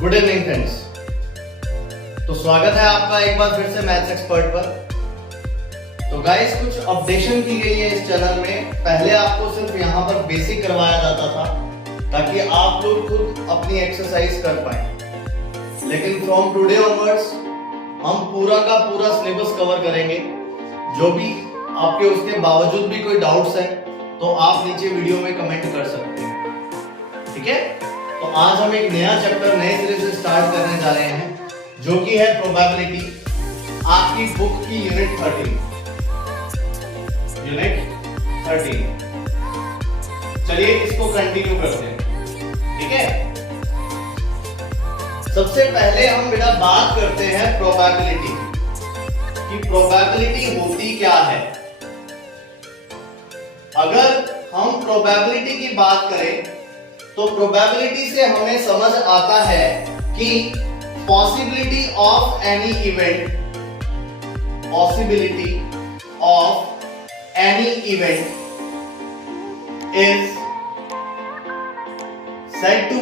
Good evening friends. तो स्वागत है आपका एक बार फिर से मैथ्स एक्सपर्ट पर। तो गाइस कुछ अपडेशन की गई है इस चैनल में। पहले आपको सिर्फ यहाँ पर बेसिक करवाया जाता था ताकि आप लोग खुद अपनी एक्सरसाइज कर पाए, लेकिन फ्रॉम टुडे ऑनवर्ड्स हम पूरा का पूरा सिलेबस कवर करेंगे। जो भी आपके उसके बावजूद भी कोई डाउट्स है तो आप नीचे वीडियो में कमेंट कर सकते हैं, ठीक है। तो आज हम एक नया चैप्टर नए सिरे से स्टार्ट करने जा रहे हैं जो कि है प्रोबेबिलिटी, आपकी बुक की यूनिट 13। चलिए इसको कंटिन्यू करते हैं, ठीक है। सबसे पहले हम बेटा बात करते हैं प्रोबेबिलिटी की। प्रोबेबिलिटी होती क्या है? अगर हम प्रोबेबिलिटी की बात करें तो प्रोबेबिलिटी से हमें समझ आता है कि possibility of any event is said to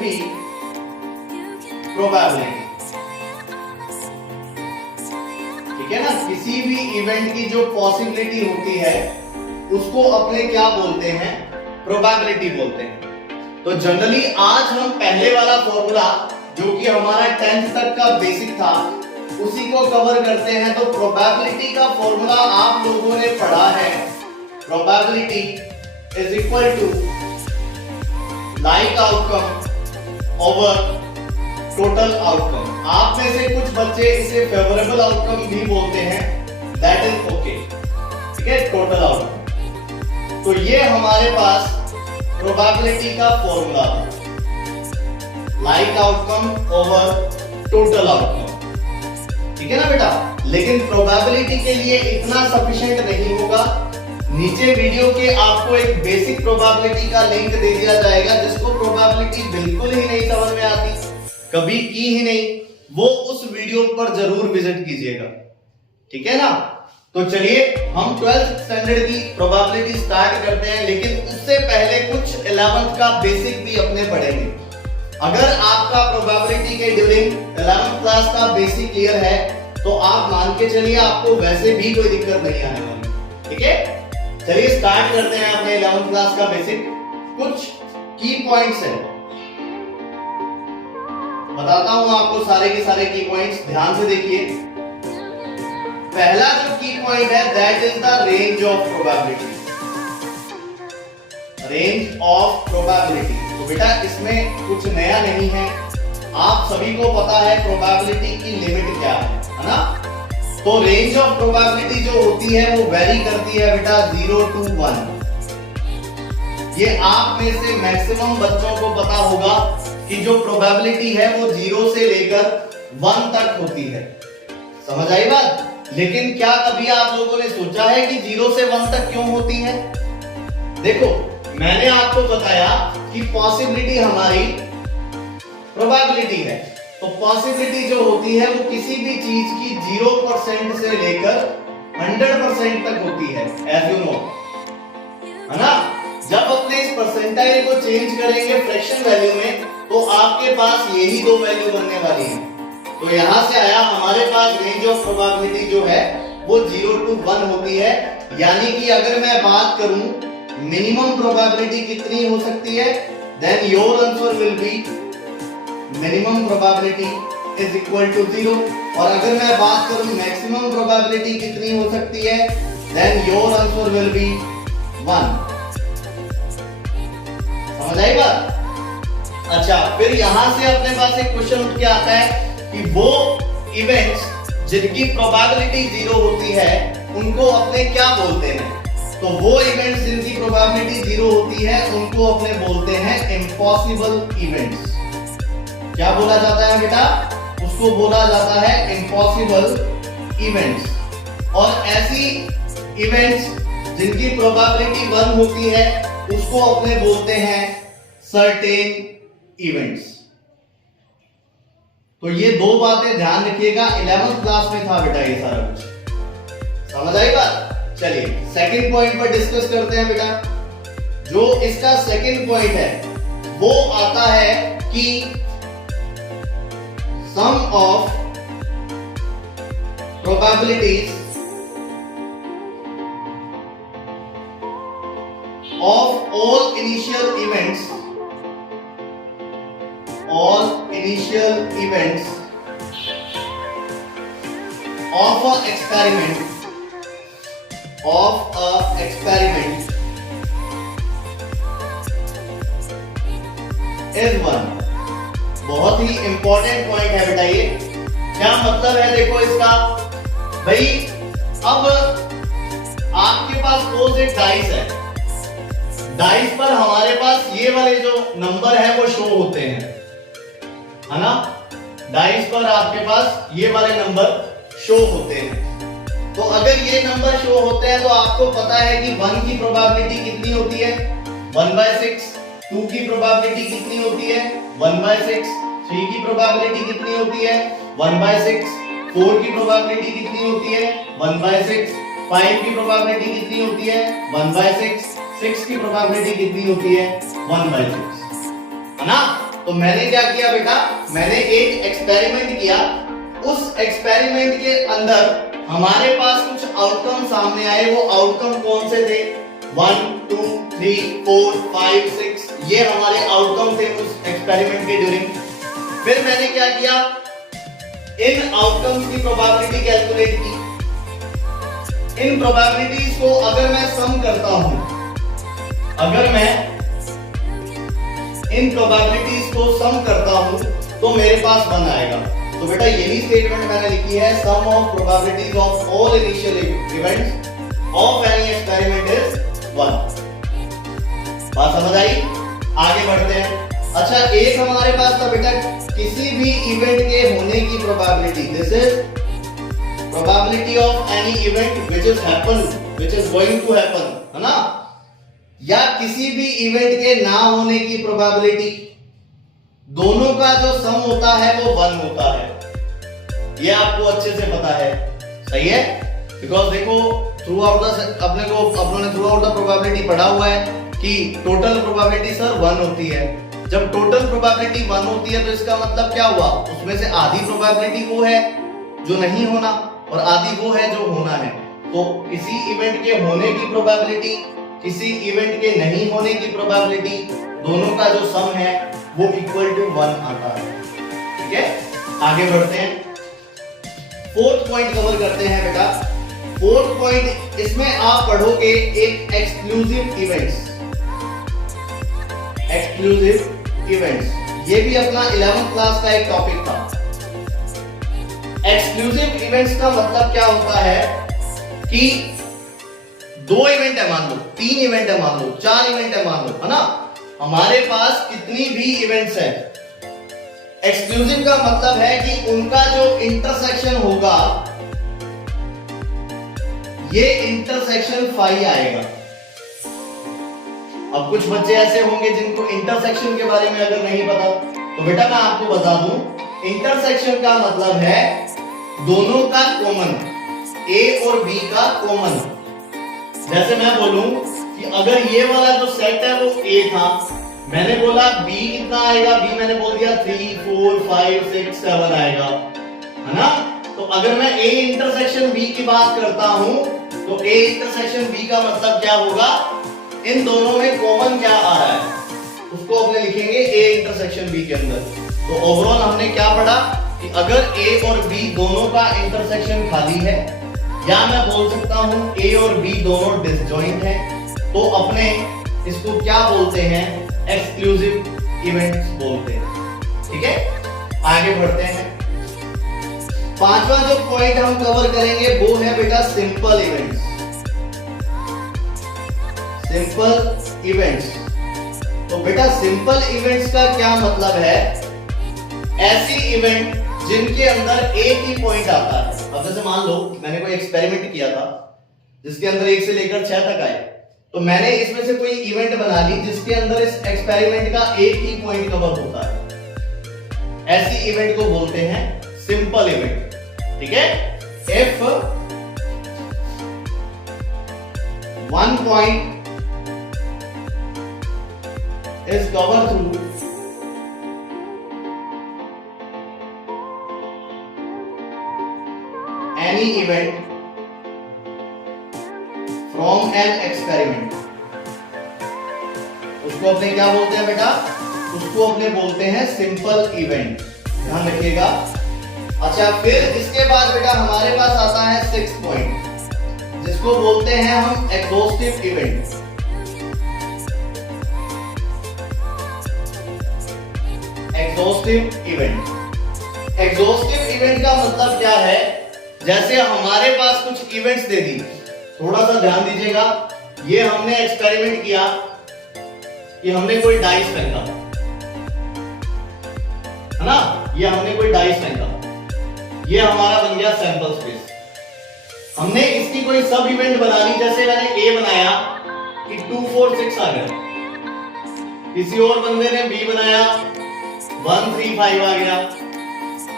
be probability। ठीक है ना। किसी भी इवेंट की जो पॉसिबिलिटी होती है उसको अपने क्या बोलते हैं? प्रोबेबिलिटी बोलते हैं। तो जनरली आज हम पहले वाला फॉर्मूला जो कि हमारा 10th तक का बेसिक था उसी को कवर करते हैं। तो प्रोबेबिलिटी का फॉर्मूला आप लोगों ने पढ़ा है। Probability is equal to like outcome over total outcome. आप में से कुछ बच्चे इसे फेवरेबल आउटकम भी बोलते हैं, दैट इज ओके, ठीक है, टोटल आउटकम। तो ये हमारे पास प्रोबेबिलिटी का फॉर्मूला था, like outcome over total outcome, ठीक है ना बेटा। लेकिन प्रोबेबिलिटी के लिए इतना सफिशिएंट नहीं होगा। नीचे वीडियो के आपको एक बेसिक प्रोबेबिलिटी का लिंक दे दिया जाएगा। जिसको प्रोबेबिलिटी बिल्कुल ही नहीं समझ में आती, कभी की ही नहीं, वो उस वीडियो पर जरूर विजिट कीजिएगा, ठीक है ना। तो चलिए हम 12th स्टैंडर्ड की प्रोबेबिलिटी स्टार्ट करते हैं, लेकिन उससे पहले कुछ 11th का बेसिक भी अपने पढ़ेंगे। अगर आपका प्रोबेबिलिटी के ड्यूरिंग 11th क्लास का बेसिक क्लियर है तो आप मान के चलिए आपको वैसे भी कोई दिक्कत नहीं आने वाली, ठीक है। चलिए स्टार्ट करते हैं अपने 11th क्लास का बेसिक। कुछ की पॉइंट्स है, बताता हूं आपको सारे के सारे की पॉइंट्स, ध्यान से देखिए। पहला जो की पॉइंट है that is the range of probability. Range of probability, तो बेटा इसमें कुछ नया नहीं है, आप सभी को पता है प्रोबेबिलिटी की लिमिट क्या है ना। तो रेंज ऑफ प्रोबेबिलिटी जो होती है वो वेरी करती है बेटा 0 to 1। ये आप में से मैक्सिमम बच्चों को पता होगा कि जो प्रोबेबिलिटी है वो 0 से लेकर 1 तक होती है। समझ आई बात? लेकिन क्या कभी आप लोगों ने सोचा है कि 0 से 1 तक क्यों होती है? देखो मैंने आपको बताया कि पॉसिबिलिटी हमारी प्रोबेबिलिटी है। तो पॉसिबिलिटी जो होती है वो किसी भी चीज की 0% से लेकर 100% तक होती है, एज यू नो, है ना। जब अपने इस परसेंटाइल को चेंज करेंगे फ्रैक्शन वैल्यू में तो आपके पास यही दो वैल्यू बनने वाली है। तो यहां से आया हमारे पास रेंज ऑफ प्रोबेबिलिटी जो है वो 0 to 1 होती है। यानी कि अगर मैं बात करूं मिनिमम प्रोबेबिलिटी कितनी हो सकती है, then your answer will be minimum probability is equal to 0। और अगर मैं बात करूं मैक्सिमम प्रोबेबिलिटी कितनी हो सकती है, then your answer will be 1। समझ आई बात? अच्छा, फिर यहां से अपने पास एक क्वेश्चन उठ के आता है कि वो इवेंट्स जिनकी प्रोबेबिलिटी 0 होती है उनको अपने क्या बोलते हैं? तो वो इवेंट्स जिनकी प्रोबेबिलिटी 0 होती है उनको अपने बोलते हैं इम्पॉसिबल इवेंट्स। क्या बोला जाता है बेटा? उसको बोला जाता है इम्पॉसिबल इवेंट्स। और ऐसी इवेंट्स जिनकी प्रोबेबिलिटी 1 होती है उसको अपने बोलते हैं सर्टेन इवेंट्स। तो ये दो बातें ध्यान रखिएगा, 11th क्लास में था बेटा ये सारा कुछ। समझ आई बात? चलिए सेकंड पॉइंट पर डिस्कस करते हैं बेटा। जो इसका सेकंड पॉइंट है वो आता है कि sum of probabilities of all initial events of a experiment is 1। बहुत ही इंपॉर्टेंट पॉइंट है बेटा ये। क्या मतलब है देखो इसका भाई, अब आपके पास सपोज एक डाइस है, डाइस पर हमारे पास ये वाले जो नंबर है वो शो होते हैं, है ना। डाइस पर आपके पास ये वाले नंबर शो होते हैं। तो अगर ये नंबर शो होते हैं तो आपको पता है कि 1 की प्रोबेबिलिटी कितनी होती है 1/6, 2 की प्रोबेबिलिटी कितनी होती है 1/6, 3 की प्रोबेबिलिटी कितनी होती है 1/6, 4 की प्रोबेबिलिटी कितनी होती है 1/6, 5 की प्रोबेबिलिटी कितनी होती है 1/6, 6 की प्रोबेबिलिटी कितनी होती है 1/6, है ना। तो मैंने क्या किया बेटा, मैंने एक एक्सपेरिमेंट किया। उस एक्सपेरिमेंट के अंदर हमारे पास कुछ आउटकम सामने आए। वो आउटकम कौन से थे 1, 2, 3, 4, 5, 6, ये हमारे आउटकम थे उस एक्सपेरिमेंट के ड्यूरिंग। फिर मैंने क्या किया, इन आउटकम्स की प्रोबेबिलिटी कैलकुलेट की। इन प्रोबेबिलिटीज को अगर मैं सम करता हूं, अगर मैं इन प्रोबेबिलिटीज को सम करता हूं तो मेरे पास 1 आएगा। तो बेटा यही स्टेटमेंट मैंने लिखी है, sum of probabilities of all initial events of any experiment is 1। बात समझ आई? आगे बढ़ते हैं। अच्छा, एक हमारे पास था बेटा किसी भी इवेंट के होने की probability. This is probability of any event which is happen, which is going to happen, है ना। या किसी भी इवेंट के ना होने की प्रोबेबिलिटी, दोनों का जो सम होता है वो 1 होता है। ये आपको अच्छे से पता है, सही है। बिकॉज देखो थ्रू आउट द अपने थ्रू आउट द प्रोबेबिलिटी पढ़ा हुआ है कि टोटल प्रोबेबिलिटी सर 1 होती है। जब टोटल प्रोबेबिलिटी 1 होती है तो इसका मतलब क्या हुआ, उसमें से आधी प्रोबेबिलिटी वो है जो नहीं होना और आधी वो है जो होना है। तो किसी इवेंट के होने की प्रोबेबिलिटी, किसी इवेंट के नहीं होने की प्रोबेबिलिटी, दोनों का जो सम है वो इक्वल टू 1 आता है। ठीक है, आगे बढ़ते हैं। 4th पॉइंट कवर करते हैं बेटा। 4th पॉइंट, इसमें आप पढ़ोगे एक एक्सक्लूसिव इवेंट्स। एक्सक्लूसिव इवेंट्स ये भी अपना 11th क्लास का एक टॉपिक था। एक्सक्लूसिव इवेंट्स का मतलब क्या होता है कि 2 इवेंट है मान लो, 3 इवेंट है मान लो, 4 इवेंट है मान लो, है ना। हमारे पास कितनी भी इवेंट्स है, एक्सक्लूसिव का मतलब है कि उनका जो इंटरसेक्शन होगा ये इंटरसेक्शन फाई आएगा। अब कुछ बच्चे ऐसे होंगे जिनको इंटरसेक्शन के बारे में अगर नहीं पता, तो बेटा मैं आपको बता दूं, इंटरसेक्शन का मतलब है दोनों का कॉमन, ए और बी का कॉमन। जैसे मैं बोलूं कि अगर ये वाला जो सेट है वो ए था, मैंने बोला बी कितना आएगा, बी मैंने बोल दिया 3, 4, 5, 6, 7 आएगा, है ना। तो अगर मैं ए इंटरसेक्शन बी की बात करता हूं तो ए इंटरसेक्शन बी का मतलब क्या होगा, इन दोनों में कॉमन क्या आ रहा है उसको अपने लिखेंगे ए इंटरसेक्शन बी के अंदर। तो ओवरऑल हमने क्या पढ़ा कि अगर ए और बी दोनों का इंटरसेक्शन खाली है, या मैं बोल सकता हूं ए और बी दोनों डिसजॉइंट है, तो अपने इसको क्या बोलते हैं, एक्सक्लूसिव इवेंट्स बोलते हैं। ठीक है, आगे बढ़ते हैं। 5वां जो पॉइंट हम कवर करेंगे वो है बेटा सिंपल इवेंट्स। सिंपल इवेंट्स, तो बेटा सिंपल इवेंट्स का क्या मतलब है, ऐसी इवेंट जिनके अंदर एक ही पॉइंट आता है। अब जैसे मान लो मैंने कोई एक्सपेरिमेंट किया था जिसके अंदर 1 से लेकर 6 तक आए, तो मैंने इसमें से कोई इवेंट बना ली जिसके अंदर इस एक्सपेरिमेंट का एक ही पॉइंट कवर होता है। ऐसी इवेंट को बोलते हैं सिंपल इवेंट। ठीक है, if 1 point is covered through event from an experiment, उसको अपने क्या बोलते हैं बेटा? उसको अपने बोलते हैं सिंपल इवेंट, ध्यान रखिएगा। अच्छा, फिर इसके बाद बेटा हमारे पास आता है 6 पॉइंट, जिसको बोलते हैं हम exhaustive event. Exhaustive event, exhaustive event का मतलब क्या है? जैसे हमारे पास कुछ इवेंट्स दे दी, थोड़ा सा ध्यान दीजिएगा। ये हमने एक्सपेरिमेंट किया कि हमने कोई डाइस फेंका, है ना? ये हमने कोई डाइस फेंका, ये हमारा बन गया सैंपल स्पेस। हमने इसकी कोई सब इवेंट बना ली, जैसे मैंने ए बनाया कि 2 4 6 आ गया, किसी और बंदे ने बी बनाया 1 3 5 आ गया।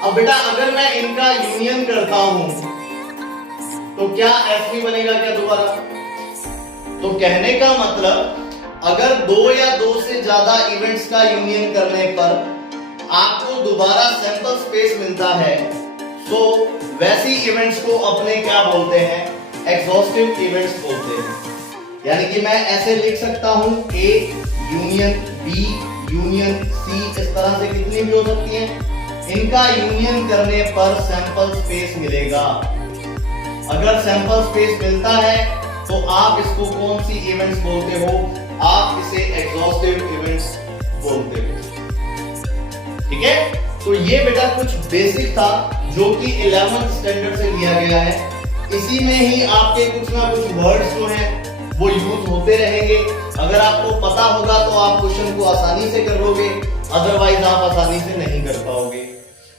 अब बेटा अगर मैं इनका यूनियन करता हूं तो क्या ऐसे ही बनेगा क्या दोबारा? तो कहने का मतलब अगर 2 या 2 से ज्यादा इवेंट्स का यूनियन करने पर आपको दोबारा सैंपल स्पेस मिलता है, तो वैसी इवेंट्स को अपने क्या बोलते हैं? एग्जॉस्टिव इवेंट्स बोलते हैं। यानी कि मैं ऐसे लिख सकता हूं A union B union C, इस तरह से कितनी भी हो सकती हैं। इनका यूनियन करने पर सैंपल स्पेस मिलेगा। अगर सैंपल स्पेस मिलता है तो आप इसको कौन सी इवेंट्स बोलते हो? आप इसे एग्जॉस्टिव इवेंट्स बोलते हो। ठीक है, तो ये बेटा कुछ बेसिक था जो कि 11th स्टैंडर्ड से लिया गया है। इसी में ही आपके कुछ ना कुछ वर्ड्स जो हैं वो यूज होते रहेंगे। अगर आपको पता होगा तो आप क्वेश्चन को आसानी से कर लोगे, अदरवाइज आप आसानी से नहीं कर पाओगे।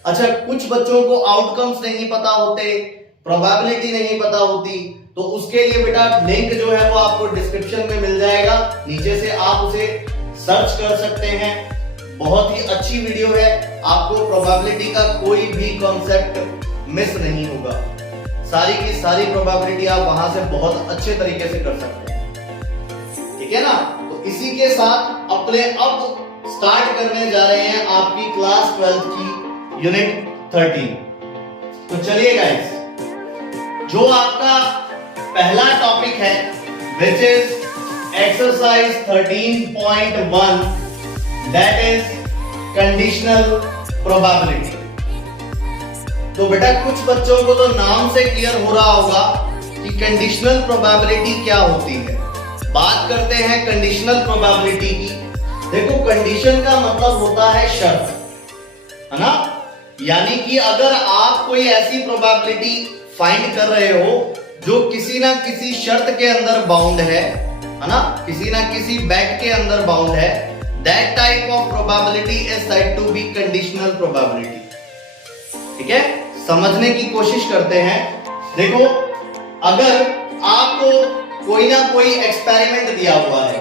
अच्छा, कुछ बच्चों को आउटकम्स नहीं पता होते, प्रोबेबिलिटी नहीं पता होती, तो उसके लिए बेटा लिंक जो है वो आपको डिस्क्रिप्शन में मिल जाएगा, नीचे से आप उसे सर्च कर सकते हैं। बहुत ही अच्छी वीडियो है, आपको प्रोबेबिलिटी का कोई भी कॉन्सेप्ट मिस नहीं होगा। सारी की सारी प्रोबेबिलिटी आप वहां से बहुत अच्छे तरीके से कर सकते हैं। ठीक है ना? तो इसी के साथ अपने अब स्टार्ट करने जा रहे हैं आपकी क्लास 12 की यूनिट 13। तो चलिए गाइस, जो आपका पहला टॉपिक है which is exercise 13.1, that is conditional probability. तो बेटा कुछ बच्चों को तो नाम से क्लियर हो रहा होगा कि कंडीशनल प्रोबेबिलिटी क्या होती है। बात करते हैं कंडीशनल प्रोबेबिलिटी की। देखो, कंडीशन का मतलब होता है शर्त, है ना? यानी कि अगर आप कोई ऐसी प्रोबेबिलिटी फाइंड कर रहे हो जो किसी ना किसी शर्त के अंदर बाउंड है ना? किसी ना किसी बैट के अंदर बाउंड है, that type of probability is said to be conditional probability. ठीक है, समझने की कोशिश करते हैं। देखो, अगर आपको कोई ना कोई एक्सपेरिमेंट दिया हुआ है,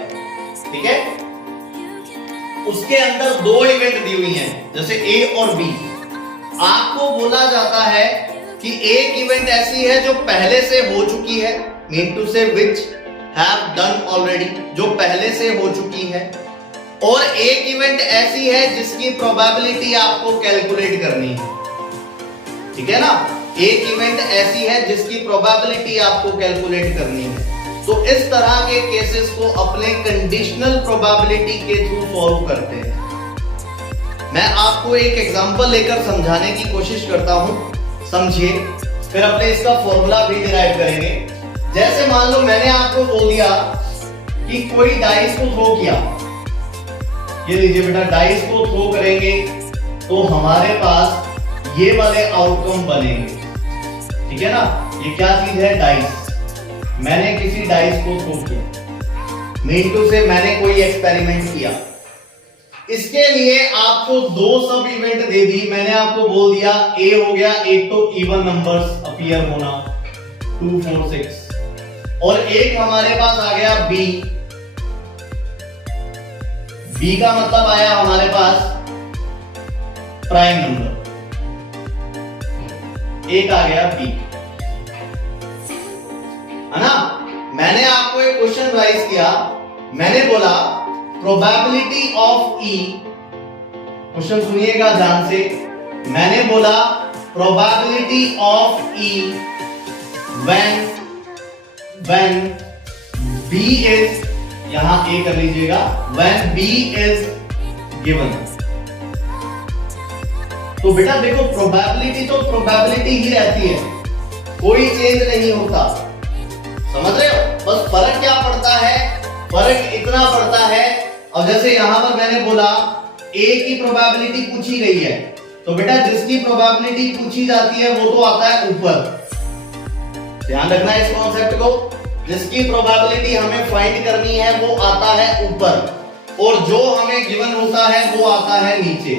ठीक है, उसके अंदर 2 इवेंट दी हुई हैं, जैसे A और B। आपको बोला जाता है कि एक इवेंट ऐसी है जो पहले से हो चुकी है, मीन टू से विच हैव डन ऑलरेडी, जो पहले से हो चुकी है, और एक इवेंट ऐसी है जिसकी प्रोबेबिलिटी आपको कैलकुलेट करनी है। ठीक है ना? एक इवेंट ऐसी है जिसकी प्रोबेबिलिटी आपको कैलकुलेट करनी है। तो इस तरह के केसेस को अपने कंडीशनल प्रोबेबिलिटी के थ्रू सॉल्व करते हैं। मैं आपको एक एग्जांपल लेकर समझाने की कोशिश करता हूं, समझिए, फिर अपने इसका फॉर्मूला भी डिराइव करेंगे। जैसे मान लो मैंने आपको बोल दिया कि कोई डाइस को थ्रो किया, ये लीजिए बेटा, डाइस को थ्रो करेंगे तो हमारे पास ये वाले आउटकम बनेंगे। ठीक है ना? ये क्या चीज है? डाइस। मैंने किसी डाइस को थ्रो किया, मीन टू से मैंने कोई एक्सपेरिमेंट किया। इसके लिए आपको 2 सब इवेंट दे दी। मैंने आपको बोल दिया A हो गया, एक तो इवन नंबर्स अपीयर होना 2 4 6, और एक हमारे पास आ गया B। B का मतलब आया हमारे पास प्राइम नंबर, एक आ गया B, है ना? मैंने आपको एक क्वेश्चन राइज किया, मैंने बोला प्रोबेबिलिटी ऑफ E, क्वेश्चन सुनिएगा ध्यान से। मैंने बोला probability of E when b is, यहां a कर लीजिएगा, when b is given। तो बेटा देखो प्रोबेबिलिटी तो प्रोबेबिलिटी ही रहती है, कोई चेंज नहीं होता, समझ रहे हो? बस फर्क क्या पड़ता है, फर्क इतना पड़ता है। और जैसे यहां पर मैंने बोला a की प्रोबेबिलिटी पूछी गई है, तो बेटा जिसकी प्रोबेबिलिटी पूछी जाती है वो तो आता है ऊपर, ध्यान रखना इस कॉन्सेप्ट को। जिसकी प्रोबेबिलिटी हमें फाइंड करनी है वो आता है ऊपर, और जो हमें गिवन होता है वो आता है नीचे।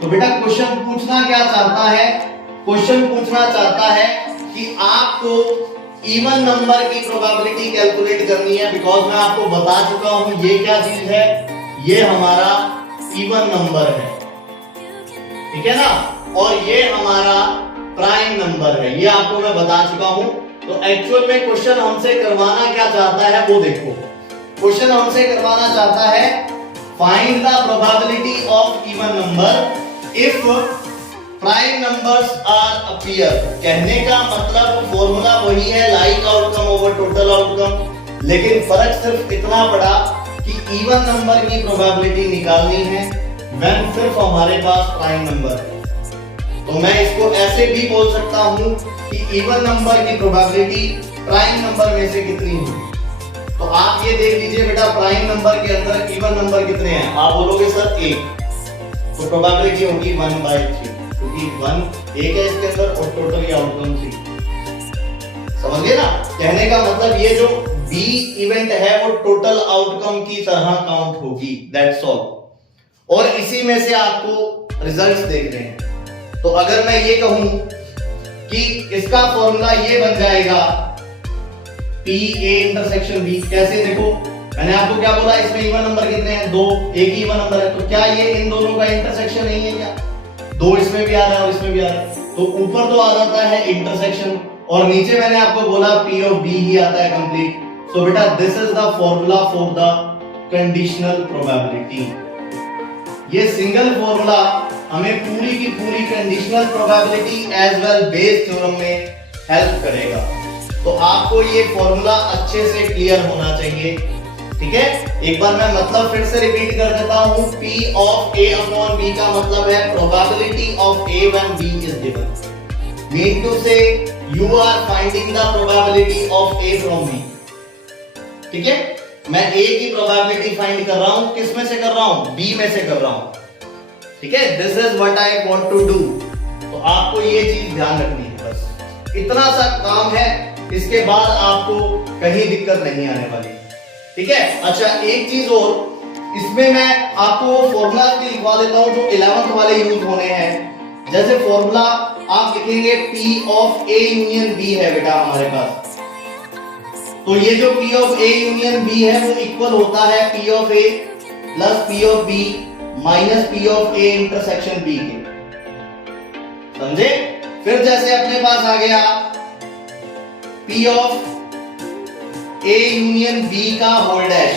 तो बेटा क्वेश्चन पूछना क्या चाहता है, क्वेश्चन पूछना चाहता है कि आपको इवन नंबर की प्रोबेबिलिटी कैलकुलेट करनी है, बिकॉज मैं आपको बता चुका हूं ये क्या चीज है, ये हमारा इवन नंबर है, ठीक है ना, और ये हमारा प्राइम नंबर है, ये आपको मैं बता चुका हूं। तो एक्चुअल में क्वेश्चन हमसे करवाना क्या चाहता है वो देखो, क्वेश्चन हमसे करवाना चाहता है find the probability of even number if prime numbers are appear. कहने का मतलब फॉर्मूला वही है, like outcome over total outcome, लेकिन फर्क सिर्फ इतना पड़ा कि इवन नंबर की प्रोबेबिलिटी निकालनी है व्हेन सिर्फ हमारे पास प्राइम नंबर है। तो मैं इसको ऐसे भी बोल सकता हूं कि इवन नंबर की प्रोबेबिलिटी प्राइम नंबर में से कितनी है। तो आप ये देख लीजिए बेटा, प्राइम नंबर के अंदर इवन नंबर कितने हैं, आप बोलोगे सर 1, तो प्रोबेबिलिटी होगी 1/3, क्योंकि 1 1 है इसके अंदर और टोटल आउटकम 3। समझ गए ना? कहने का मतलब ये जो बी इवेंट है वो टोटल आउटकम की तरह काउंट होगी, दैट्स ऑल। और इसी में से आपको रिजल्ट्स देख रहे हैं। तो अगर मैं ये कहूं कि इसका फॉर्मूला ये बन जाएगा पी ए इंटरसेक्शन बी, कैसे देखो, मैंने आपको क्या बोला, इसमें इवन नंबर कितने हैं, 2, एक ही इवन नंबर है, तो क्या ये इन दोनों का इंटरसेक्शन नहीं है क्या? 2 इसमें भी आ रहा है और इसमें भी आ रहा है, तो ऊपर तो आ जाता है इंटरसेक्शन, और नीचे मैंने आपको बोला पी ऑफ बी ही आता है कंप्लीट। सो बेटा this is the formula for the conditional probability. ये सिंगल फॉर्मूला हमें पूरी की पूरी conditional probability as well Bayes theorem में हेल्प करेगा। तो आपको ये फॉर्मूला अच्छे से क्लियर होना चाहिए, ठीक है? एक बार मैं मतलब फिर से रिपीट कर देता हूं, P of A upon B का मतलब है probability of A when B is given. Mean to say you are finding the probability of A from B, ठीक है? मैं A की प्रोबेबिलिटी फाइंड कर रहा हूं, किस में से कर रहा हूं, B में से कर रहा हूं, ठीक है? This is what I want to do. तो आपको ये चीज ध्यान रखनी है, बस इतना सा काम है, इसके बाद आपको कहीं दिक्कत नहीं आने वाली, ठीक है? अच्छा एक चीज और, इसमें मैं आपको फॉर्मूला भी लिखवा देता हूं जो 11th वाले यूज होने हैं। जैसे फॉर्मूला आप लिखेंगे P of A union B है बेटा हमारे पास, तो ये जो P of A union B है वो इक्वल होता है P of A plus P of B minus P of A intersection B के, समझे? फिर जैसे अपने पास आ गया P of A union B का होल डैश,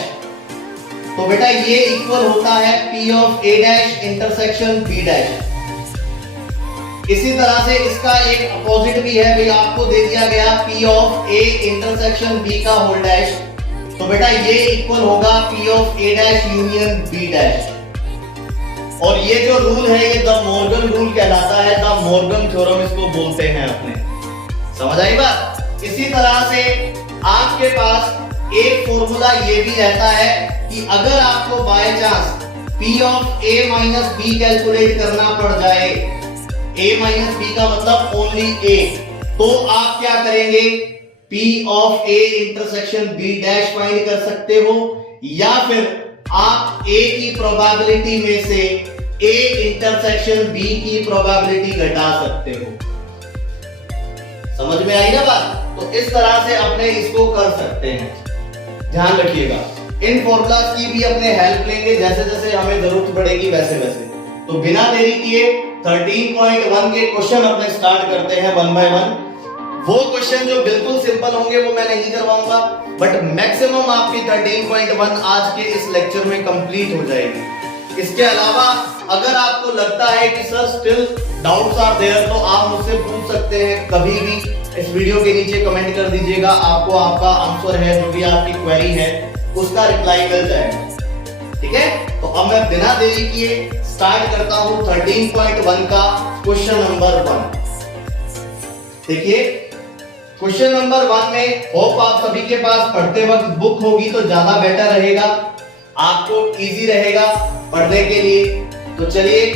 तो बेटा ये इक्वल होता है P of A dash intersection B dash. इसी तरह से इसका एक अपोजिट भी है, भाई आपको दे दिया गया P of A intersection B का होल डैश, तो बेटा ये इक्वल होगा P of A dash union B dash. और ये जो रूल है ये द मॉर्गन रूल कहलाता है, द मॉर्गन थ्योरम इसको बोलते हैं अपने, समझ आई बात? इसी तरह से आपके पास एक फॉर्मूला ये भी रहता है कि अगर आपको by chance P of A minus B calculate करना पड़ जाए, A माइनस B का मतलब ओनली A, तो आप क्या करेंगे, P of A intersection B dash find कर सकते हो, या फिर आप A की प्रोबेबिलिटी में से A इंटरसेक्शन B की प्रोबेबिलिटी घटा सकते हो। समझ में आई ना बात? तो इस तरह से अपने इसको कर सकते हैं, ध्यान रखिएगा। इन फॉर्मूलाज की भी अपने हेल्प लेंगे जैसे जैसे हमें जरूरत पड़ेगी वैसे वैसे। तो बिना देरी किए 13.1 के क्वेश्चन अपने स्टार्ट करते हैं 1 बाय 1। वो क्वेश्चन जो बिल्कुल सिंपल होंगे वो मैं नहीं करवाऊंगा, बट मैक्सिमम आपकी 13.1 आज के इस लेक्चर में कंप्लीट हो जाएगी। इसके अलावा अगर आपको लगता है कि sir still doubts are there, तो आप मुझसे पूछ सकते हैं कभी भी इस वीडियो के नीचे कमेंट कर दीजिएगा, आपको आपका आंसर है जो भी आपकी क्वेरी है उसका रिप्लाई मिल जाएगा। ठीक है, तो अब मैं बिना देरी किए स्टार्ट करता हूं 13.1 का क्वेश्चन नंबर 1। देखिए क्वेश्चन नंबर 1 में होप आप सभी के पास पढ़ते वक्त बुक होगी तो ज्यादा बेटर रहेगा, आपको इजी रहेगा पढ़ने के लिए। तो चलिए,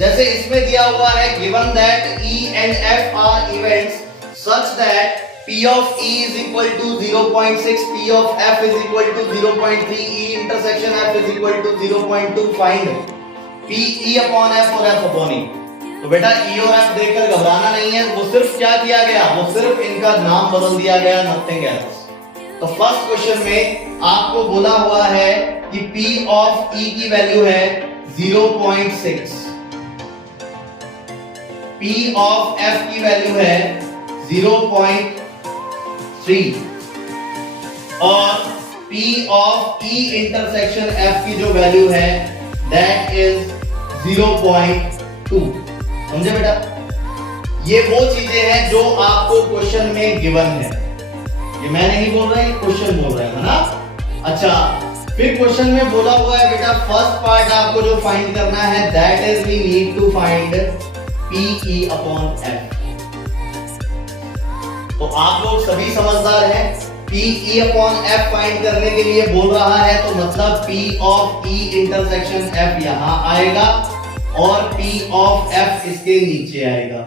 जैसे इसमें दिया हुआ है given that E and F are events such that P of E is equal to 0.6, P of F is equal to 0.3, E intersection F is equal to 0.2, find P E upon F और F upon E। तो बेटा E और F देखकर घबराना नहीं है, वो सिर्फ क्या किया गया, वो सिर्फ इनका नाम बदल दिया गया, नथिंग एल्स। तो फर्स्ट क्वेश्चन में आपको बोला हुआ है कि P of E की वैल्यू है 0.6, P of F की वैल्यू है 0.3 और P of E intersection F की जो वैल्यू है that is 0.2। समझे बेटा, ये वो चीजें हैं जो आपको क्वेश्चन में गिवन है, ये मैं नहीं बोल रहा, क्वेश्चन बोल रहा है ना। अच्छा, फिर क्वेश्चन में बोला हुआ है बेटा फर्स्ट पार्ट आपको जो फाइंड करना है that is we need to find PE upon F। तो आप लोग सभी समझदार हैं, PE upon F फाइंड करने के लिए बोल रहा है तो मतलब P of E intersection F यहां आएगा और P of F इसके नीचे आएगा।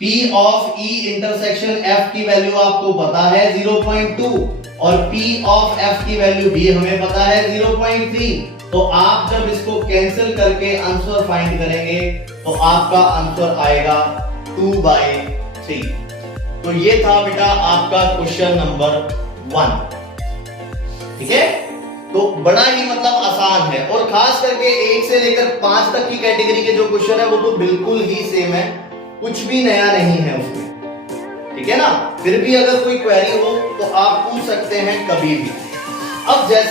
P of E intersection F की वैल्यू आपको पता है 0.2 और P of F की वैल्यू भी हमें पता है 0.3। तो आप जब इसको कैंसिल करके आंसर फाइंड करेंगे तो आपका आंसर आएगा 2/3। तो ये था बेटा आपका क्वेश्चन नंबर 1। ठीक है, तो बड़ा ही मतलब आसान है और खास करके 1 से लेकर 5 तक की कैटेगरी के जो क्वेश्चन है वो तो बिल्कुल ही सेम है, कुछ भी नया नहीं है उसमें। ठीक है ना, फिर भी अगर कोई क्वेरी हो तो आप पूछ सकते हैं कभी भी। अब जैसे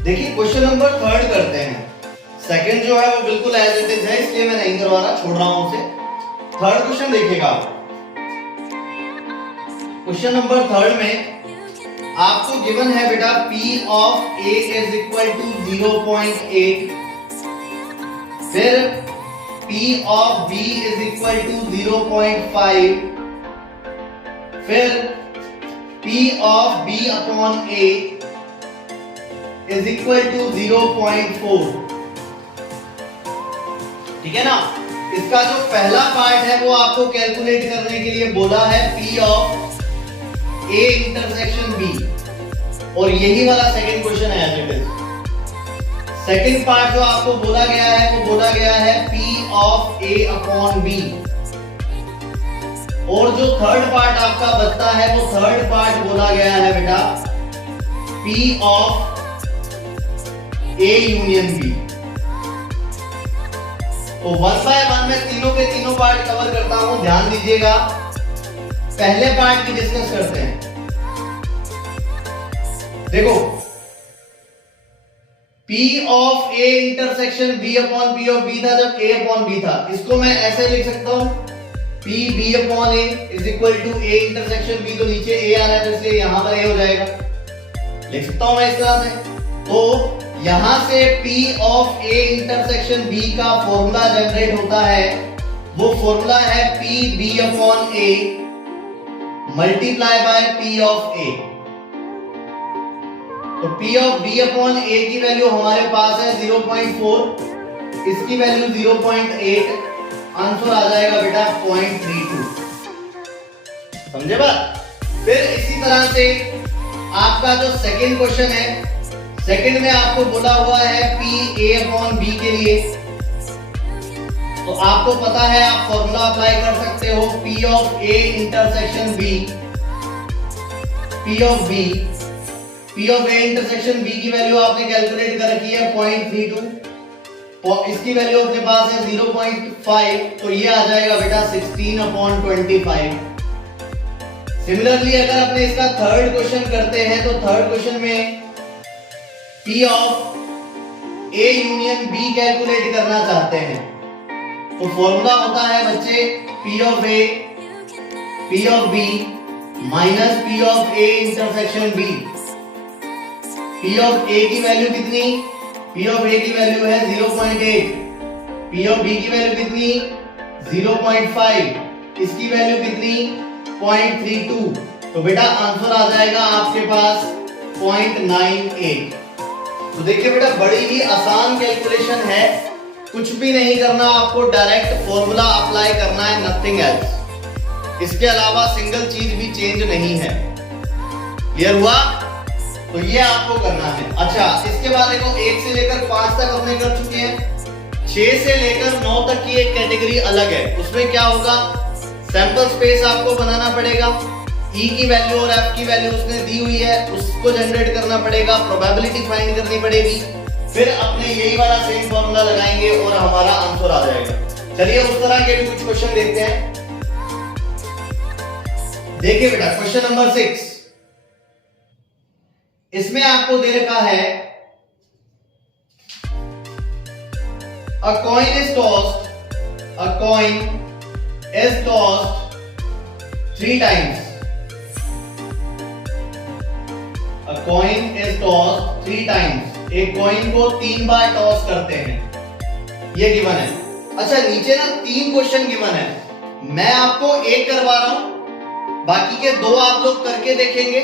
देखिए क्वेश्चन नंबर 3 करते हैं। सेकंड जो है वो बिल्कुल एज इट इज है, इसलिए मैं नहीं करवा रहा, छोड़ रहा हूं उसे। थर्ड क्वेश्चन देखिएगा। क्वेश्चन नंबर 3 में आपको गिवन है बेटा P of A is equal to 0.8, फिर P of B is equal to 0.5, फिर P of B upon A is equal to 0.4। ठीक है ना, इसका जो पहला पार्ट है वो आपको कैलकुलेट करने के लिए बोला है P of A intersection B और यही वाला सेकंड क्वेश्चन है as it is. Second part जो आपको बोला गया है वो बोला गया है P of A upon B और जो थर्ड पार्ट आपका बचता है वो थर्ड पार्ट बोला गया है बेटा P of A union B। तो 1 बाय 1 में तीनों के तीनों पार्ट कवर करता हूं, ध्यान दीजिएगा। पहले पार्ट की डिस्कस करते हैं। देखो P of A intersection B upon P of B था जब A अपॉन B था, इसको मैं ऐसे लिख सकता हूं P B upon A is equal to A intersection B, तो नीचे A आ रहा है तो इसलिए यहां पर A हो जाएगा, लिख सकता हूं मैं इस तरह से। तो यहां से P of A intersection B का फॉर्मूला जनरेट होता है, वो फॉर्मूला है P B upon A multiply by P of A। तो P of B upon A की वैल्यू हमारे पास है 0.4, इसकी वैल्यू 0.8, आंसर आ जाएगा बेटा 0.32। समझे बात? फिर इसी तरह से आपका जो सेकंड क्वेश्चन है, सेकंड में आपको बोला हुआ है P A अपॉन B के लिए, तो आपको पता है आप फॉर्मूला अप्लाई कर सकते हो P of A intersection B, P of A intersection B की वैल्यू आपने कैलकुलेट कर रखी है 0.32, इसकी वैल्यू अपने पास है 0.5, तो ये आ जाएगा बेटा 16/25। सिमिलरली अगर अपने इसका थर्ड क्वेश्चन करते हैं तो थर्ड क्वेश्चन में P of A union B calculate करना चाहते हैं, तो फॉर्मूला होता है बच्चे P of A P of B minus P of A intersection B। P of A की वैल्यू कितनी, P ऑफ A की वैल्यू है 0.8, P ऑफ B की वैल्यू कितनी 0.5, इसकी वैल्यू कितनी 0.32, तो बेटा आंसर आ जाएगा आपके पास 0.98। तो देखिए बेटा बड़ी ही आसान कैलकुलेशन है, कुछ भी नहीं करना, आपको डायरेक्ट फॉर्मूला अप्लाई करना है, नथिंग एल्स। इसके अलावा सिंगल चीज भी चेंज नहीं है। क्लियर हुआ? तो ये आपको करना है। अच्छा, इसके बाद देखो 1 से लेकर 5 तक अपने कर चुके हैं, 6 से लेकर 9 तक की एक कैटेगरी अलग है। उसमें क्या होगा, सैंपल स्पेस आपको बनाना पड़ेगा, E की वैल्यू और F की वैल्यू उसने दी हुई है, उसको जनरेट करना पड़ेगा, प्रोबेबिलिटी फाइंड करनी पड़ेगी, फिर अपने यही वाला सेम फॉर्मूला लगाएंगे और हमारा आंसर आ जाएगा। चलिए उस तरह के भी कुछ क्वेश्चन देखते हैं। देखिए बेटा क्वेश्चन नंबर 6, इसमें आपको दे रखा है a coin is tossed 3 times, a coin is tossed 3 times, एक कॉइन को 3 बार टॉस करते हैं, ये गिवन है। अच्छा नीचे ना 3 क्वेश्चन गिवन है, मैं आपको एक करवा रहा हूं, बाकी के 2 आप लोग करके देखेंगे,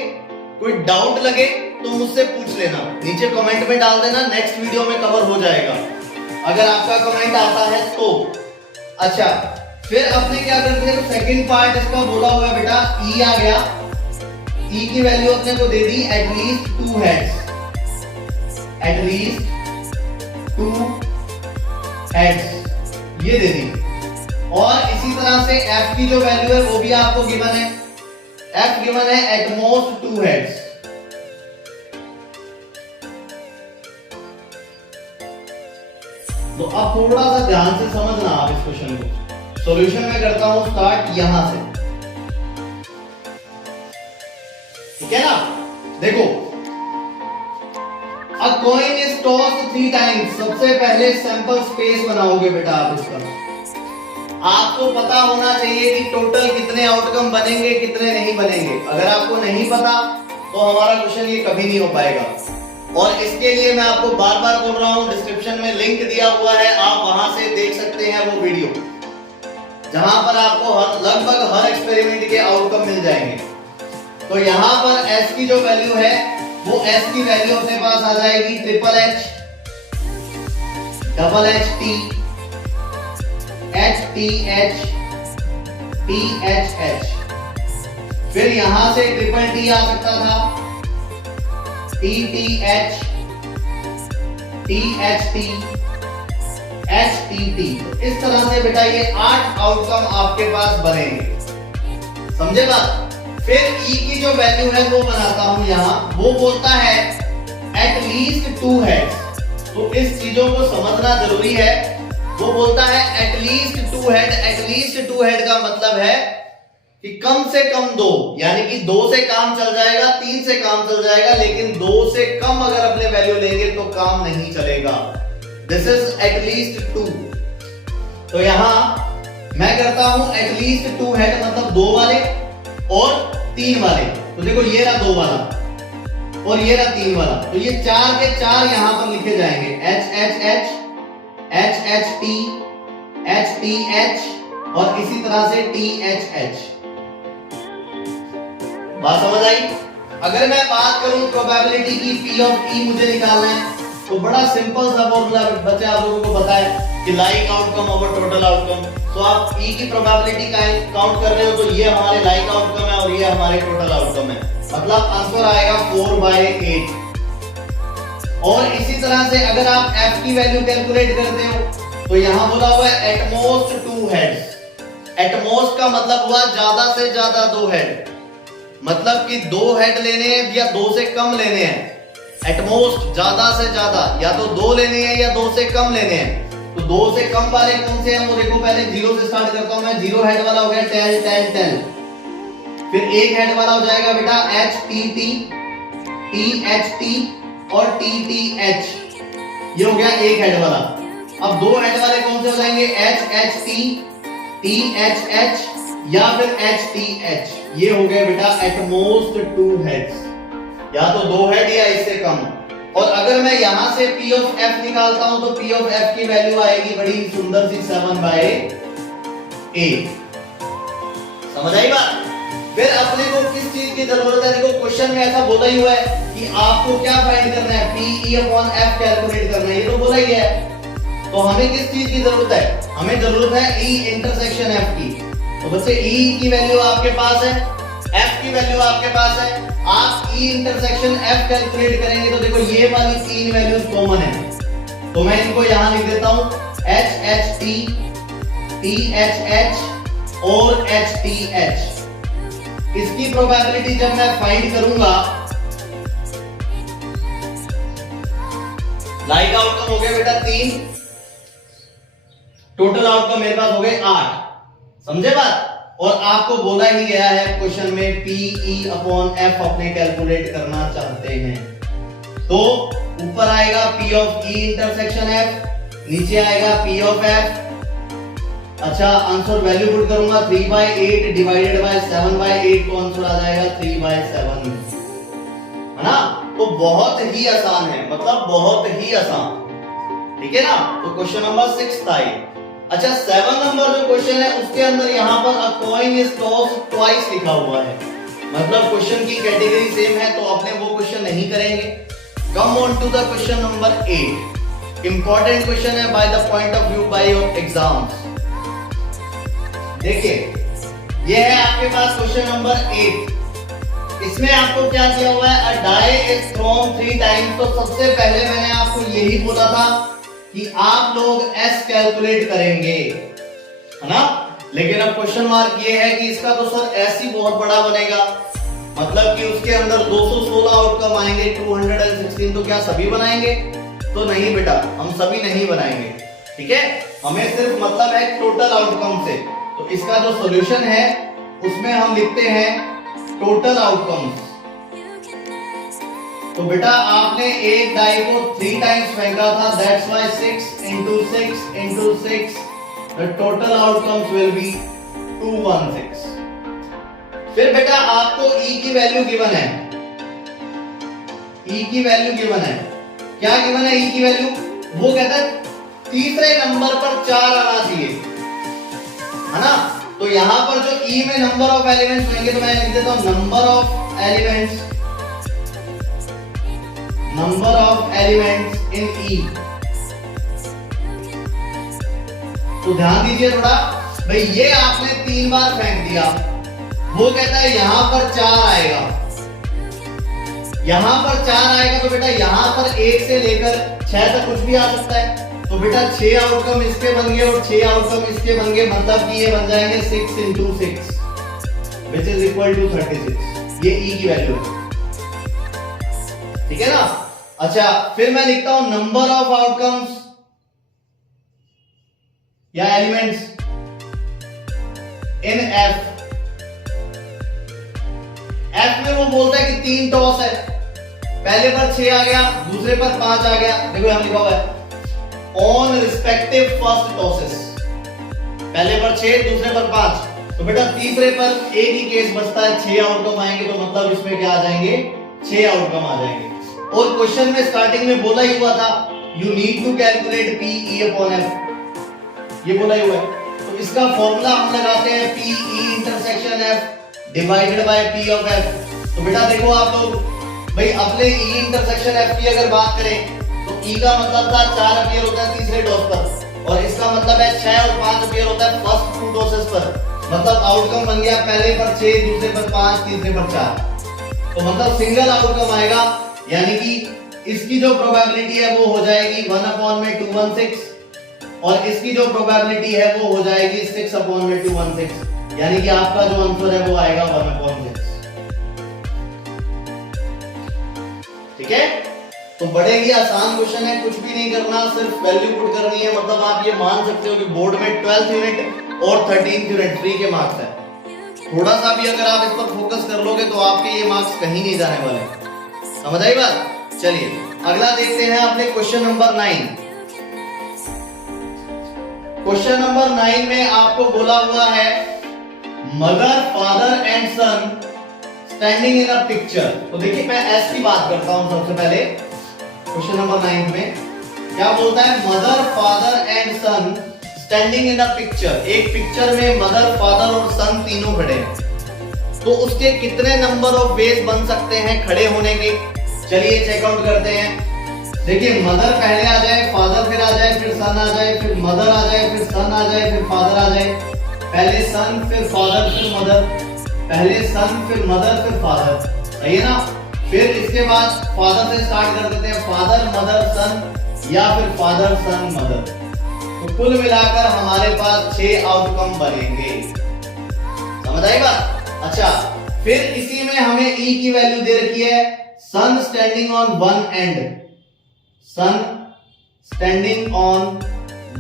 कोई डाउट लगे तो मुझसे पूछ लेना, नीचे कमेंट में डाल देना, नेक्स्ट वीडियो में कवर हो जाएगा अगर आपका कमेंट आता है तो। अच्छा फिर अपने क्या करते हैं, सेकंड पार्ट इसका बोला हुआ है बेटा, E आ गया, E की वैल्यू अपने को दे दी एटलीस्ट 2 हेड्स, एटलीस्ट 2 हेड्स ये दे दी, और इसी तरह से F की जो वैल्यू है वो भी आपको गिवन है, F गिवन है एट मोस्ट 2 हेड्स। तो अब थोड़ा सा ध्यान से समझना आप इस क्वेश्चन को। सॉल्यूशन में करता हूं स्टार्ट यहां से, ठीक है ना। देखो अ कॉइन इज टॉस्ड 3 टाइम्स, सबसे पहले सैंपल स्पेस बनाओगे बेटा आप इसका। आपको पता होना चाहिए कि टोटल कितने आउटकम बनेंगे कितने नहीं बनेंगे। अगर आपको नहीं पता तो हमारा क्वेश्चन ये कभी नहीं हो पाएगा, और इसके लिए मैं आपको बार बार बोल रहा हूं, डिस्क्रिप्शन में लिंक दिया हुआ है, आप वहां से देख सकते हैं वो वीडियो, जहां पर आपको लगभग हर एक्सपेरिमेंट के आउटकम मिल जाएंगे। तो यहां पर S की जो वैल्यू है वो S की वैल्यू अपने पास आ जाएगी triple H, double H T, H T H, T H H, फिर यहां से ट्रिपल T आ सकता था, T T H, T H T, H T T। इस तरह से बेटा ये 8 आउटकम आपके पास बनेंगे, समझे बात। फिर E की जो वैल्यू है वो बनाता हूं यहां, वो बोलता है एट लीस्ट 2 हेड्स, तो इस चीजों को समझना जरूरी है। वो बोलता है at least 2 head, at least 2 head का मतलब है कि कम से कम 2, यानी कि 2 से काम चल जाएगा, 3 से काम चल जाएगा, लेकिन 2 से कम अगर अपने वैल्यू लेंगे तो काम नहीं चलेगा। This is at least 2। तो यहां मैं करता हूं एटलीस्ट 2 हेड मतलब 2 वाले और 3 वाले, तो देखो ये रहा 2 वाला और ये रहा 3 वाला, तो ये 4 के 4 यहां पर लिखे जाएंगे, H H H, H H T, H T H और इसी तरह से T H H। बात समझ आई। अगर मैं बात करूं प्रोबेबिलिटी की, P ऑफ E मुझे निकालना है, तो बड़ा सिंपल सा फॉर्मूला बच्चे आप लोगों को पता है कि like outcome over total outcome. तो आप E की प्रोबेबिलिटी काउंट कर रहे हो तो ये हमारे लाइक आउटकम है और ये हमारे टोटल आउटकम है, मतलब आंसर आएगा 4/8। और इसी तरह से अगर आप F की वैल्यू कैलकुलेट करते हो तो तो यहां बोला हुआ है एटमोस्ट 2 हेड्स। एटमोस्ट का मतलब हुआ ज्यादा से ज्यादा 2 हेड, मतलब कि 2 हेड लेने हैं या 2 से कम लेने हैं। एटमोस्ट ज्यादा से ज्यादा या तो 2 लेने हैं या 2 से कम लेने हैं। तो 2 से कम वाले कौन से हैं वो देखो, पहले 0 से स्टार्ट करता हूं मैं। 0 हेड वाला हो गया 10 10 10। फिर 1 हेड वाला हो जाएगा बेटा H T T T H T और T T H, ये हो गया 1 हेड वाला। अब 2 हेड वाले कौन से हो जाएंगे, H H T T H H या फिर H T H। ये हो गए बेटा एटमोस्ट 2 हेड्स, या तो 2 हेड या इससे कम। और अगर मैं यहां से P of F निकालता हूं तो P of F की वैल्यू आएगी बड़ी सुंदर सी 7/8। समझ आई बात? फिर अपने को किस चीज की जरूरत है, देखो क्वेश्चन में ऐसा बोला ही हुआ है कि आपको क्या फाइंड करना है, PE/F कैलकुलेट करना है, ये तो बोला ही है। तो हमें किस चीज की जरूरत है, हमें जरूरत है E इंटरसेक्शन F की। तो बच्चे E की वैल्यू आपके पास है, F की वैल्यू आपके पास है। आप E इंटरसेक्शन F कैलकुलेट करेंगे तो देखो ये वाली 3 वैल्यूज कॉमन है, तो मैं इनको यहां लिख देता हूं H H T T H H और H T H। इसकी प्रोबेबिलिटी जब मैं फाइंड करूंगा, लाइक आउटकम हो गया बेटा 3, टोटल आउटकम मेरे पास हो गए 8। समझे बात? और आपको बोला ही गया है क्वेश्चन में PE/F अपने कैलकुलेट करना चाहते हैं। तो ऊपर आएगा P of E intersection F, नीचे आएगा P of F। अच्छा, आंसर वैल्यू पुट करूंगा 3/8 डिवाइडेड बाय 7/8, तो आंसर आ जाएगा 3/7, है ना? तो बहुत ही आसान है, मतलब बहुत ही आसान, ठीक है ना? तो क्वेश्चन नंबर 6 था ये। अच्छा, 7 नंबर जो क्वेश्चन है उसके अंदर यहाँ पर अ कॉइन इज टॉस्ड ट्वाइस लिखा हुआ है, मतलब क्वेश्चन की कैटेगरी सेम है, तो अपने वो क्वेश्चन नहीं करेंगे। Come on to the question number 8। Important question है by the point of view by your exams. देखिए, ये है आपके पास क्वेश्चन नंबर 8। इसमें आपको क्या दिया हुआ है, अ डाई इज थ्रोन 3 टाइम्स। तो सबसे पहले मैंने आपको यही बोला था कि आप लोग S कैलकुलेट करेंगे, है ना? लेकिन अब क्वेश्चन मार्क ये है कि इसका तो सर S ही बहुत बड़ा बनेगा, मतलब कि उसके अंदर 216 आउटकम आएंगे, 216। तो क्या सभी बनाएंगे? तो नहीं बेटा, हम सभी नहीं बनाएंगे, ठीक है? हमें सिर्फ मतलब है टोटल आउटकम से। तो इसका जो सॉल्यूशन है उसमें हम लिखते हैं टोटल आउटकम्स। तो बेटा आपने एक डाई को 3 टाइम्स फेंका था, that's why 6 into 6 into 6 the total outcomes will be 216। फिर बेटा आपको E की वैल्यू गिवन है, E की वैल्यू गिवन है। क्या गिवन है E की वैल्यू? वो कहता है तीसरे नंबर पर 4 आना चाहिए, है ना? तो यहां पर जो E में नंबर ऑफ एलिमेंट्स होंगे, तो मैं लिख देता हूं number of elements, number of elements in E। तो ध्यान दीजिए थोड़ा भाई, ये आपने 3 बार फेंक दिया, वो कहता है यहां पर 4 आएगा, यहां पर 4 आएगा। तो बेटा यहां पर 1 से लेकर 6 तक कुछ भी आ सकता है। तो बेटा 6 आउटकम इसके बन गए और 6 आउटकम इसके बन गए, मतलब कि ये बन जाएंगे 6 into 6 which is equal to 36। ये E की वैल्यू है, ठीक है ना? अच्छा, फिर मैं लिखता हूं नंबर ऑफ आउटकम्स या एलिमेंट्स इन F। F में वो बोलता है कि 3 टॉस है, पहले पर 6 आ गया, दूसरे पर 5 आ गया। देखो यहां लिखा हुआ है ऑन रिस्पेक्टिव फर्स्ट टॉसेस, पहले पर 6 दूसरे पर 5। तो बेटा तीसरे पर एक ही केस बचता है, 6 आउटकम आएंगे, तो मतलब इसमें क्या आ जाएंगे, 6 आउटकम आ जाएंगे। और क्वेश्चन में स्टार्टिंग में बोला ही हुआ था you need to calculate PE/F, ये बोला ही हुआ है। तो इसका फॉर्मूला हम लगाते हैं PE intersection F divided by P of F। तो बेटा देखो आप लोग भाई, अपने E इंटरसेक्शन F की अगर बात करें तो E का मतलब था 4 अपीयर होता है तीसरे डॉस पर, और इसका मतलब है 6 और 5 अपीयर होता है फर्स्ट 2 डॉसेस पर। मतलब आउटकम बन गया पहले पर 6, दूसरे पर 5, तीसरे पर 4। तो मतलब सिंगल आउटकम आएगा, यानी कि इसकी जो प्रोबेबिलिटी है वो हो जाएगी 1/216 और इसकी जो प्रोबेबिलिटी है वो हो जाएगी 6/216, यानी कि आपका जो आंसर है वो आएगा 1/6। ठीक है, तो बड़े ही आसान क्वेश्चन है, कुछ भी नहीं करना, सिर्फ वैल्यू पुट करनी है। मतलब आप ये मान सकते हो कि बोर्ड में 12th यूनिट और 13th यूनिट फ्री के मार्क्स है। थोड़ा सा भी अगर आप इस पर फोकस कर लोगे तो आपके ये मार्क्स कहीं नहीं जाने वाले। समझ आई बात? चलिए अगला देखते हैं अपने क्वेश्चन नंबर 9। क्वेश्चन नंबर 9 में आपको बोला हुआ है mother father and sun standing in a picture. तो देखिए मैं एस की बात करता हूं सबसे पहले। क्वेश्चन नंबर 9 में क्या बोलता है? Mother father and sun standing in a picture. एक पिक्चर में मदर फादर और सन तीनों खड़े हैं, तो उसके कितने नंबर ऑफ वेज बन सकते हैं खड़े होने के? चलिए चेकआउट करते हैं। देखिए मदर पहले आ जाए, फादर फिर आ जाए, फिर सन आ जाए, फिर मदर आ जाए, फिर सन आ जाए, फिर फादर आ जाए। पहले सन फिर फादर फिर मदर, पहले सन फिर मदर फिर फादर, सही है ना? फिर इसके बाद फादर से स्टार्ट कर देते हैं, फादर मदर सन या फिर फादर सन मदर। तो कुल मिलाकर हमारे पास 6 आउटकम बनेंगे। समझ आई बात? अच्छा, फिर इसी में हमें ई की वैल्यू दे रखी है, sun standing on one end, sun standing on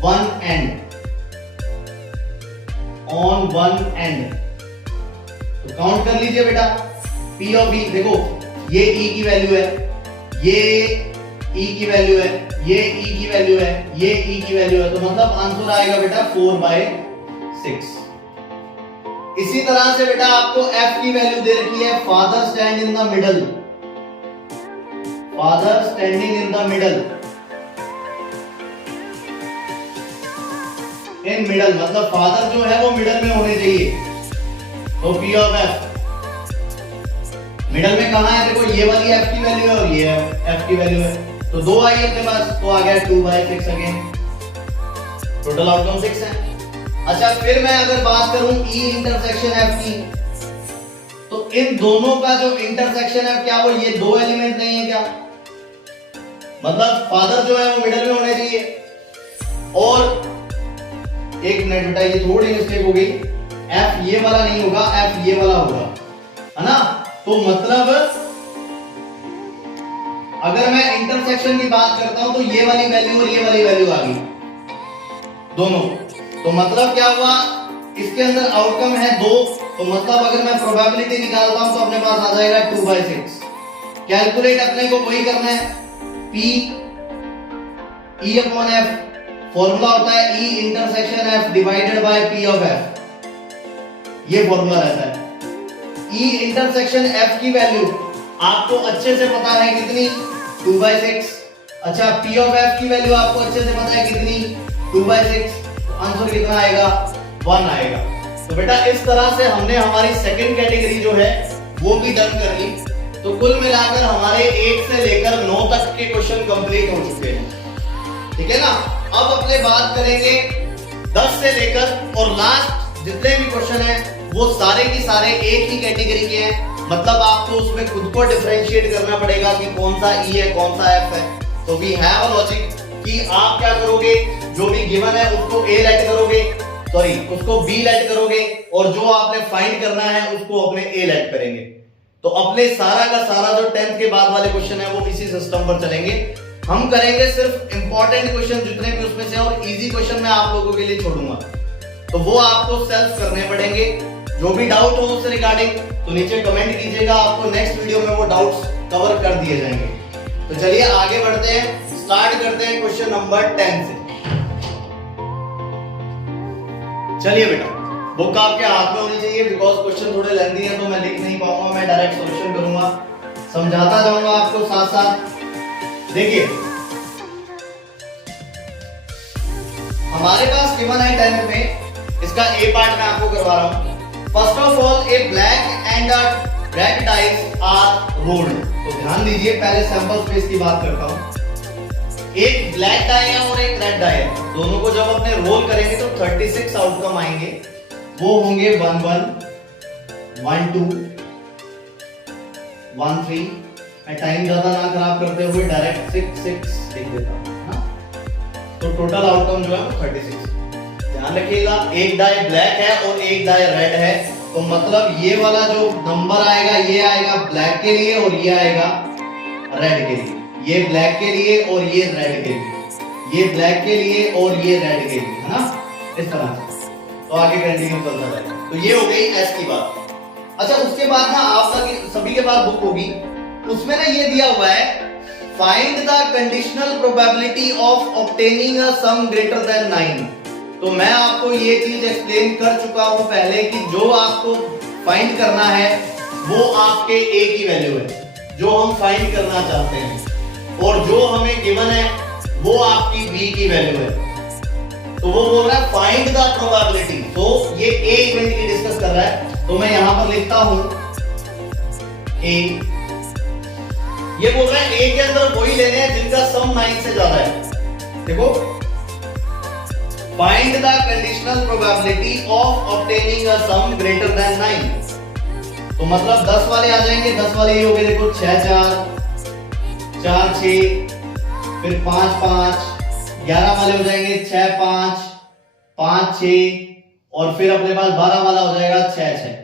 one end, on one end. तो काउंट कर लीजिए बेटा, P ऑफ E। देखो ये E की वैल्यू है, ये E की वैल्यू है, ये E की वैल्यू है, ये E की वैल्यू है। तो मतलब आंसर आएगा बेटा 4/6। इसी तरह से बेटा आपको F की वैल्यू दे रखी है, father stand in the middle, father standing in the middle, in middle मतलब फादर जो है वो मिडल में होने चाहिए। तो P ऑफ F मिडल में कहां है? देखो ये वाली F की वैल्यू है और ये F की वैल्यू है, तो 2 आई अपने पास, तो आ गया 2/6 अगेन। टोटल आउटकम 6 है। अच्छा, फिर मैं अगर बात करूं E इंटरसेक्शन F की, तो इन दोनों का जो इंटरसेक्शन है क्या वो ये दो एलिमेंट नहीं है क्या? मतलब फादर जो है वो मिडल में होने चाहिए। और एक मिनट बेटा, ये थोड़ी मिस्टेक हो गई, F ये वाला नहीं होगा, F ये वाला होगा, है ना? तो मतलब अगर मैं इंटरसेक्शन की बात करता हूं तो ये वाली वैल्यू और ये वाली वैल्यू आ गई दोनों। तो मतलब क्या हुआ? इसके अंदर आउटकम है 2, तो मतलब अगर मैं प्रोबेबिलिटी निकालता हूं तो अपने पास आ जाएगा 2/6। कैलकुलेट अपने को वही करना है, P E upon F, formula होता है E intersection F divided by P of F, ये फॉर्मूला रहता है। E इंटरसेक्शन F की वैल्यू आपको अच्छे से पता है कितनी? 2/6। अच्छा, P ऑफ F की वैल्यू आपको अच्छे से पता है कितनी? 2/6। आंसर कितना आएगा? 1 आएगा। तो बेटा इस तरह से हमने हमारी सेकंड कैटेगरी जो है वो भी डन कर ली। तो कुल मिलाकर हमारे 1 से लेकर 9 तक के क्वेश्चन कंप्लीट हो चुके हैं। ठीक है ना? अब अपने बात करेंगे 10 से लेकर और लास्ट जितने भी क्वेश्चन हैं वो सारे की सारे एक ही कैटेगरी के हैं। मतलब आपको उसमें खुद को डिफरेंशिएट करना पड़ेगा कि कौन सा E है कौन सा F है। तो वी हैव अ लॉजिक कि आप क्या करोगे, जो भी गिवन है उसको A लेट करोगे, सॉरी उसको B लेट करोगे, और जो आपने फाइंड करना है उसको अपने A लेट करेंगे। तो अपने सारा का सारा जो 10th के बाद वाले क्वेश्चन है वो इसी सिस्टम पर चलेंगे। हम करेंगे सिर्फ इंपॉर्टेंट क्वेश्चन जितने भी उसमें से, और इजी क्वेश्चन मैं आप लोगों के लिए छोड़ूंगा, तो वो आपको सेल्फ करने पड़ेंगे। जो भी डाउट हो उससे रिगार्डिंग तो नीचे कमेंट कीजिएगा, आपको नेक्स्ट वीडियो में वो डाउट्स कवर कर दिए जाएंगे। तो चलिए आगे बढ़ते हैं, स्टार्ट करते हैं क्वेश्चन नंबर 10 से। चलिए बेटा, बुक आपके हाथ में होनी चाहिए, बिकॉज क्वेश्चन थोड़े लेंथी है तो मैं लिख नहीं पाऊंगा, मैं डायरेक्ट सॉल्यूशन करूंगा, समझाता जाऊंगा आपको साथ साथ। देखिए हमारे पास गिवन है 10th में, इसका ए पार्ट मैं आपको करवा रहा हूं। First of all a black and a red dice are rolled. तो ध्यान दीजिए, पहले सैंपल स्पेस की बात करता हूं। एक ब्लैक डाई है और एक रेड डाई है, दोनों को जब अपने रोल करेंगे तो 36 आउटकम आएंगे। वो होंगे 1 1 1 2 1 3। मैं टाइम ज्यादा ना खराब करते हुए डायरेक्ट 6 6 लिख देता हूं ना। तो टोटल आउटकम जो है वो 36। ध्यान रखिएगा, एक डाई ब्लैक है और एक डाई रेड है, तो मतलब ये वाला जो नंबर आएगा ये आएगा ब्लैक के लिए और ये आएगा रेड के लिए, ये ब्लैक के लिए और ये रेड के लिए, ये ब्लैक के लिए और ये रेड के लिए, है ना, इस तरह से। तो आगे कंटिन्यू चलता जाएगा। तो ये हो गई एस की बात। अच्छा, उसके बाद ना आप सभी के पास बुक होगी, उसमें ना ये दिया हुआ है find the conditional probability of obtaining a some greater than 9। तो मैं आपको ये चीज एक्सप्लेन कर चुका हूं पहले कि जो आपको फाइंड करना है वो आपके ए की वैल्यू है जो हम फाइंड करना चाहते हैं, और जो हमें गिवन है वो आपकी बी की वैल्यू है। तो वो बोल रहा है फाइंड द प्रोबेबिलिटी, तो ये ए इवेंट की डिस्कस कर रहा है, तो मैं यहां पर लिखता हूं ए। ये बोल रहा है ए के अंदर वही लेने हैं जिनका सम 9 से ज्यादा है। देखो, find the conditional probability of obtaining a some greater than 9। तो मतलब 10 वाले आ जाएंगे, 10 वाले ये हो गए, देखो 6 4 4 6, फिर 5 5, 11 वाले हो जाएंगे 6 5 5 6, और फिर अपने पास 12 वाला हो जाएगा 6 6।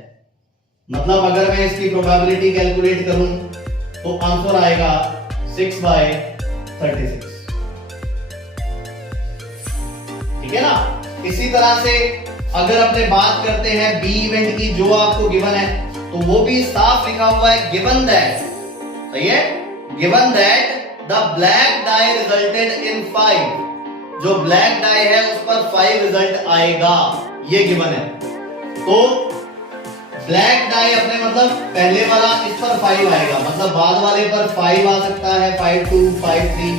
मतलब अगर मैं इसकी प्रोबेबिलिटी कैलकुलेट करूं तो आंसर आएगा 6/36। ठीक है ना। इसी तरह से अगर अपने बात करते हैं बी इवेंट की, जो आपको गिवन है, तो वो भी साफ लिखा हुआ है गिवन दैट, सही है, given that the black dye resulted in 5। जो ब्लैक डाई है उस पर 5 रिजल्ट आएगा, ये गिवन है। तो ब्लैक डाई अपने मतलब पहले वाला इस पर 5 आएगा, मतलब बाद वाले पर 5 आ सकता है, 5 2 5 3,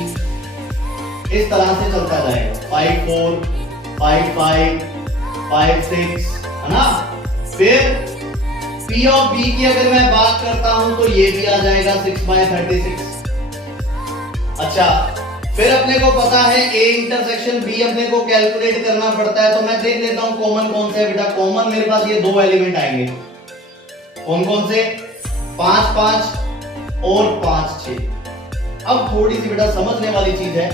इस तरह से चलता जाएगा, 5 4 5 5 5 6, है ना। फिर P ऑफ B की अगर मैं बात करता हूं तो ये भी आ जाएगा 6/36। अच्छा, फिर अपने को पता है A इंटरसेक्शन B अपने को कैलकुलेट करना पड़ता है, तो मैं देख लेता हूं कॉमन कौन सा है बेटा। कॉमन मेरे पास ये 2 एलिमेंट आएंगे, कौन कौन से, 5 5 और 5 6। अब थोड़ी सी बेटा समझने वाली चीज है,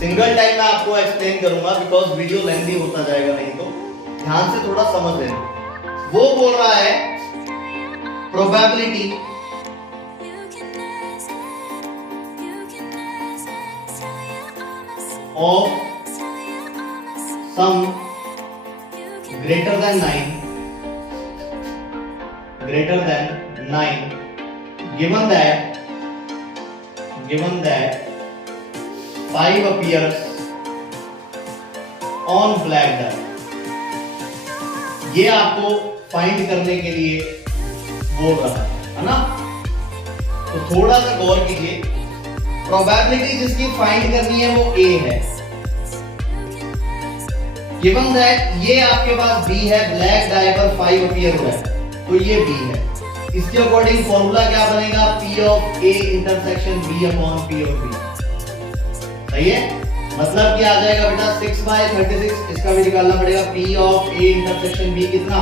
सिंगल टाइम मैं आपको एक्सप्लेन करूंगा बिकॉज वीडियो लेंथी होता जाएगा, नहीं तो ध्यान से थोड़ा समझ लेना। वो बोल रहा है probability of some greater than 9 given that 5 appears on black die। ये आपको फाइंड करने के लिए बोल रहा है ना। तो थोड़ा सा गौर कीजिए, प्रोबेबिलिटी जिसकी फाइंड करनी है वो A है, गिवन दैट ये आपके पास B है, ब्लैक डाई पर 5 अपीयर हुआ है, तो ये B है। इसके अकॉर्डिंग फॉर्मूला क्या बनेगा, P of A intersection B upon P of B। सही है, मतलब क्या आ जाएगा बेटा 6/36। इसका भी निकालना पड़ेगा, P of A intersection B कितना,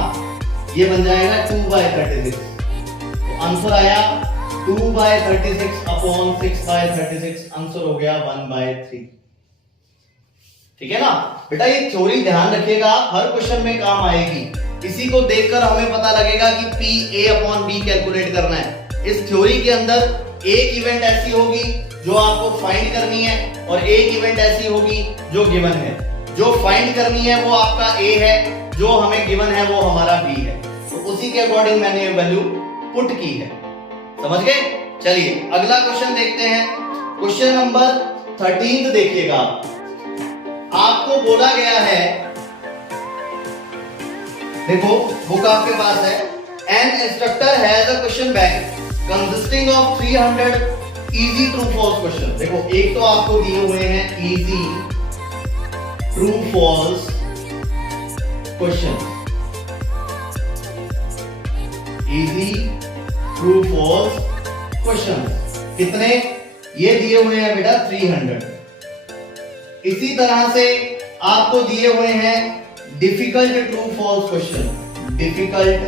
ये बन जाएगा 2/36। तो आंसर आया 2/36 अपॉन 6/36, आंसर हो गया 1/3। ठीक है ना बेटा। ये थ्योरी ध्यान रखिएगा, हर क्वेश्चन में काम आएगी। इसी को देखकर हमें पता लगेगा कि P A upon B calculate करना है। इस थ्योरी के अंदर एक इवेंट ऐसी होगी जो आपको फाइंड करनी है, और एक इवेंट ऐसी होगी जो गिवन है। जो फाइंड करनी है वो आपका A है, जो हमें गिवन है वो हमारा B है। तो उसी के अकॉर्डिंग मैंने ये वैल्यू पुट की है, समझ गए। चलिए अगला क्वेश्चन देखते हैं। क्वेश्चन नंबर 13 देखिएगा। आपको बोला गया है, देखो बुक आपके पास है, an instructor has a question bank consisting of 300 easy true false question. देखो एक तो आपको दिए हुए हैं easy true false question, easy true false question कितने, ये दिए हुए हैं बेटा 300। इसी तरह से आपको दिए हुए हैं difficult true false question, difficult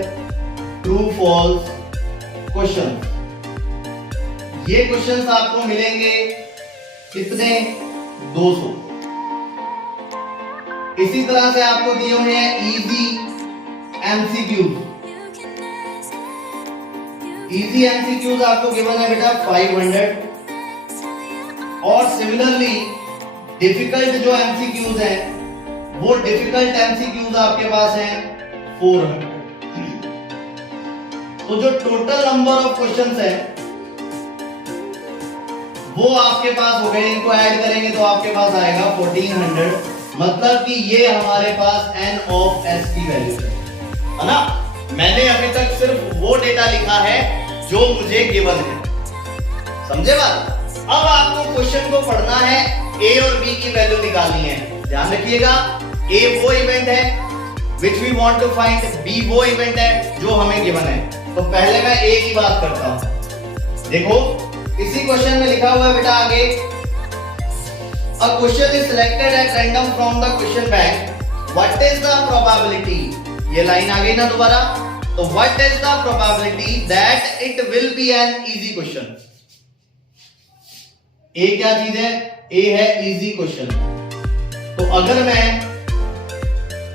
true false question. ये क्वेश्चंस आपको मिलेंगे कितने, 200। इसी तरह से आपको दिए हुए हैं इजी एमसीक्यूज। इजी एमसीक्यूज आपको गिवन है बेटा 500 और सिमिलरली डिफिकल्ट जो एमसीक्यूज हैं वो डिफिकल्ट एमसीक्यूज आपके पास हैं 400। तो जो टोटल नंबर ऑफ क्वेश्चंस है वो आपके पास हो गए, इनको ऐड करेंगे तो आपके पास आएगा 1400। मतलब कि ये हमारे पास n ऑफ s की वैल्यू है ना। मैंने अभी तक सिर्फ वो डेटा लिखा है जो मुझे गिवन है, समझे बात। अब आपको क्वेश्चन को पढ़ना है, a और b की वैल्यू निकालनी है। ध्यान रखिएगा, a वो इवेंट है which we want to find, b वो इवेंट है जो हमें गिवन है। तो पहले मैं a की बात करता हूं। देखो इसी क्वेश्चन में लिखा हुआ है बेटा आगे, a question is selected at random from the question bank, what is the probability, ये लाइन आ गई ना दोबारा। तो what is the probability that it will be an easy question। a क्या चीज है, a है easy question। तो अगर मैं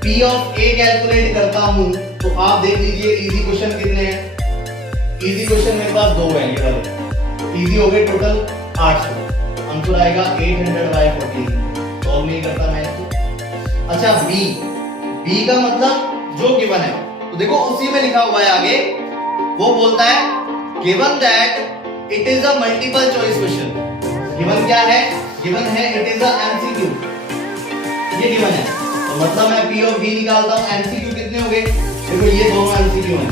p of a कैलकुलेट करता हूं तो आप देख लीजिए इजी क्वेश्चन कितने हैं। इजी क्वेश्चन मेरे पास दो है, ये वाले इजी हो गए टोटल 800। आंसर आएगा 800/14। सॉल्व नहीं करता मैं इसको। अच्छा b का मतलब जो गिवन है, तो देखो उसी में लिखा हुआ है आगे, वो बोलता है given that it is a multiple choice question. Given क्या है, गिवन है इट इज अ एमसीक्यू, ये गिवन है। तो मतलब मैं p और b निकालता हूं, एमसीक्यू कितने हो गए, देखो ये दोनों एमसीक्यू हैं,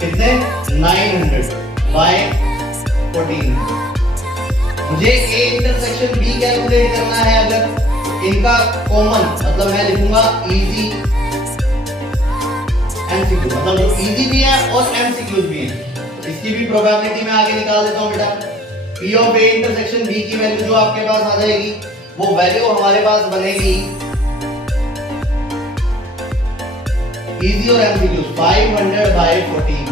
कितने 900/14। मुझे a इंटरसेक्शन b कैलकुलेट करना है। अगर इनका कॉमन मतलब मैं लिखूंगा इजी एमसीक्यू, मतलब जो इजी भी है और एमसीक्यूज भी है, इसकी भी प्रोबेबिलिटी मैं आगे निकाल देता हूं बेटा। p of a intersection b की वैल्यू जो आपके पास आ जाएगी, वो वैल्यू हमारे पास बनेगी इजी और एमसीक्यू 500/14।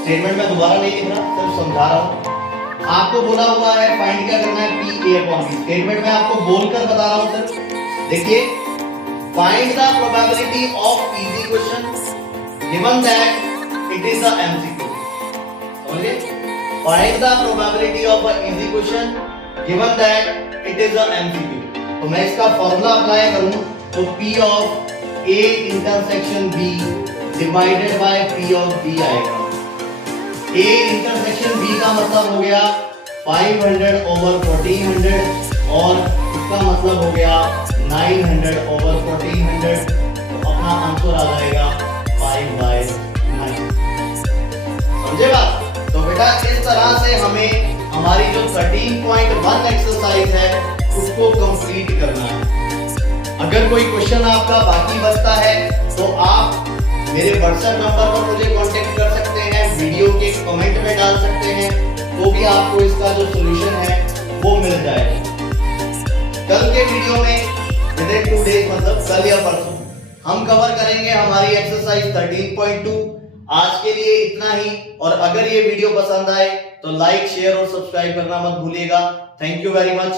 स्टेटमेंट में दोबारा नहीं लिख रहा, सिर्फ समझा रहा हूं। आपको बोला हुआ है फाइंड क्या करना है, p/a/b। स्टेटमेंट में आपको बोलकर बता रहा हूं सर। देखिए, find the probability of easy question given that it is a MCQ. समझे, find the probability of a easy question given that it is a MCQ. तो मैं इसका फॉर्मूला अप्लाई करूं तो p of a intersection b divided by p of b आएगा। a intersection b का मतलब हो गया 500/1400 और इसका मतलब हो गया 900/1400। तो अपना आंसर आ जाएगा 5/9। समझे बात। तो बेटा इस तरह से हमें हमारी जो 13.1 एक्सरसाइज है उसको कंप्लीट करना है। अगर कोई क्वेश्चन आपका बाकी बचता है तो आप मेरे व्हाट्सएप नंबर पर मुझे कांटेक्ट कर सकते हैं, वीडियो के कमेंट में डाल सकते हैं, तो भी आपको इसका जो सॉल्यूशन है वो मिल जाएगा। कल के वीडियो में विद इन 2 डेज, मतलब कल या परसों, हम कवर करेंगे हमारी एक्सरसाइज 13.2। आज के लिए इतना ही, और अगर ये वीडियो पसंद आए तो लाइक, शेयर और सब्सक्राइब करना मत भूलिएगा। Thank you very much.